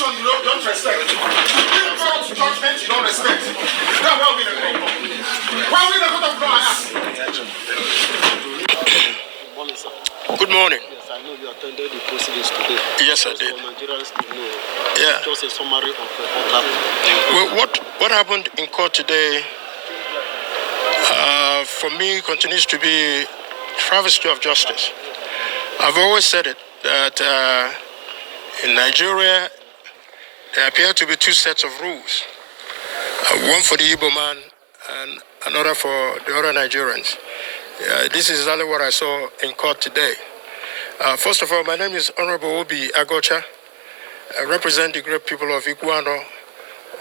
constitution you don't respect. Give God's judgment you don't respect. That's why we don't go. Why we don't go to law? Good morning. Yes, I know you attended the proceedings today. Yes, I did. Nigerians to know. Yeah. Just a summary of what happened. Well, what happened in court today, for me, continues to be travesty of justice. I've always said it, that in Nigeria, there appear to be two sets of rules. One for the Igbo man and another for the other Nigerians. This is exactly what I saw in court today. First of all, my name is Honorable Obi Agocha. I represent the great people of Iguano,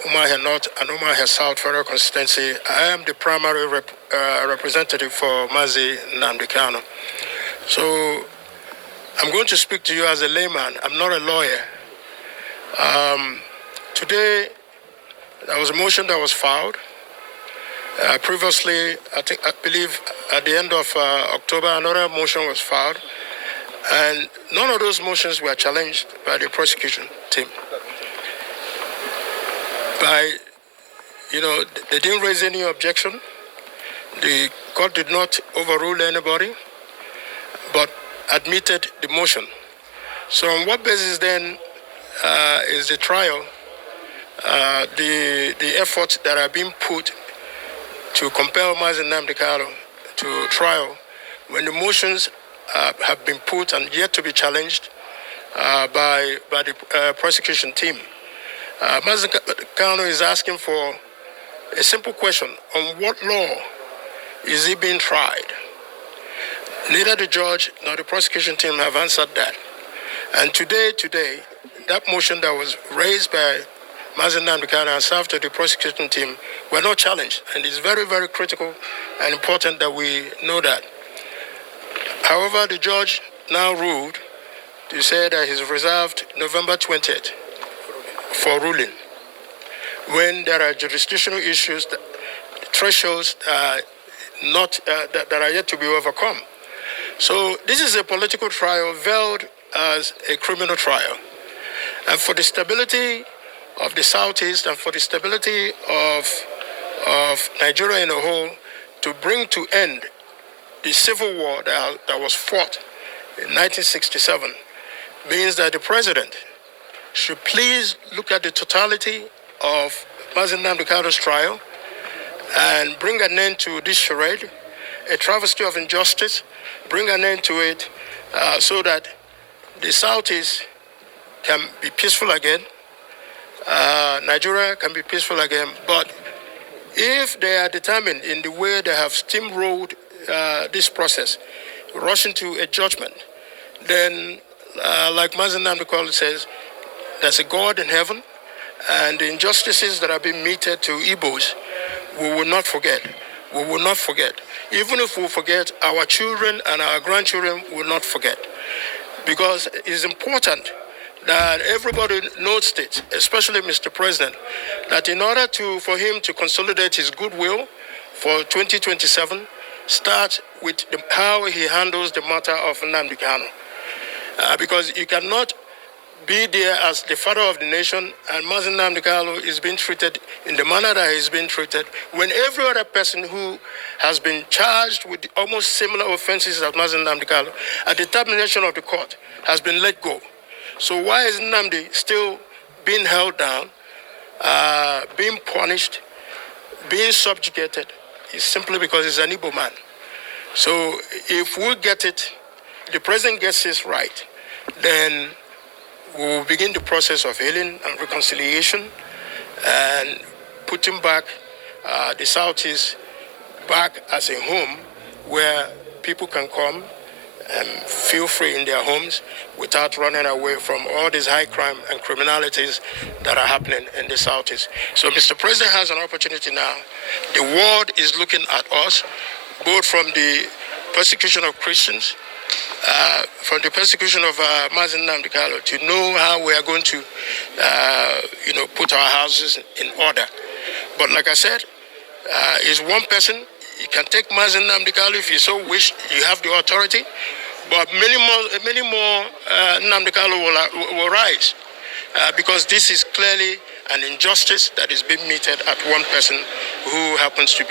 Umuahia North and Umuahia South Federal Constituency. I am the primary representative for Mazi Nnamdi. So I'm going to speak to you as a layman. I'm not a lawyer. Today, there was a motion that was filed. Previously, I believe at the end of October, another motion was filed. And none of those motions were challenged by the prosecution team. They didn't raise any objection. The court did not overrule anybody, but admitted the motion. So on what basis then is the trial, the efforts that are being put to compel Mazi Nnamdi to trial when the motions have been put and yet to be challenged by the prosecution team? Mazi is asking for a simple question: on what law is he being tried? Neither the judge nor the prosecution team have answered that. And today, that motion that was raised by Mazi Nnamdi and served to the prosecution team were not challenged. And it's very, very critical and important that we know that. However, the judge now ruled to say that he's reserved November 20th for ruling. When there are jurisdictional issues, thresholds that are yet to be overcome. So this is a political trial veiled as a criminal trial. And for the stability of the Southeast and for the stability of Nigeria in a whole, to bring to end the civil war that was fought in 1967, means that the president should please look at the totality of Mazi Nnamdi trial and bring an end to this charade, a travesty of injustice, bring an end to it so that the Southeast can be peaceful again, Nigeria can be peaceful again. But if they are determined in the way they have steamrolled this process, rushing to a judgment, then like Mazi Nnamdi says, there's a God in heaven, and the injustices that have been meted to Igbos, we will not forget. We will not forget. Even if we forget, our children and our grandchildren will not forget. Because it is important that everybody notes it, especially Mr. President, that in order for him to consolidate his goodwill for 2027, start with how he handles the matter of Nnamdi Kanu. Because you cannot be there as the father of the nation and Mazi Nnamdi Kanu is being treated in the manner that he's been treated when every other person who has been charged with almost similar offenses as Mazi Nnamdi Kanu at the termination of the court has been let go. So why is Nnamdi still being held down, being punished, being subjugated? It's simply because he's an Igbo man. So if we get it, the president gets this right, then we'll begin the process of healing and reconciliation and putting back the Southeast back as a home where people can come and feel free in their homes without running away from all these high crime and criminalities that are happening in the Southeast. So Mr. President has an opportunity now. The world is looking at us, both from the persecution of Christians, from the persecution of Mazi Nnamdi Kanu, to know how we are going to, put our houses in order. But like I said, is one person. You can take Mazi Nnamdi Kanu if you so wish. You have the authority. But many more Nnamdi Kanu will rise. because this is clearly an injustice that is being meted at one person who happens to be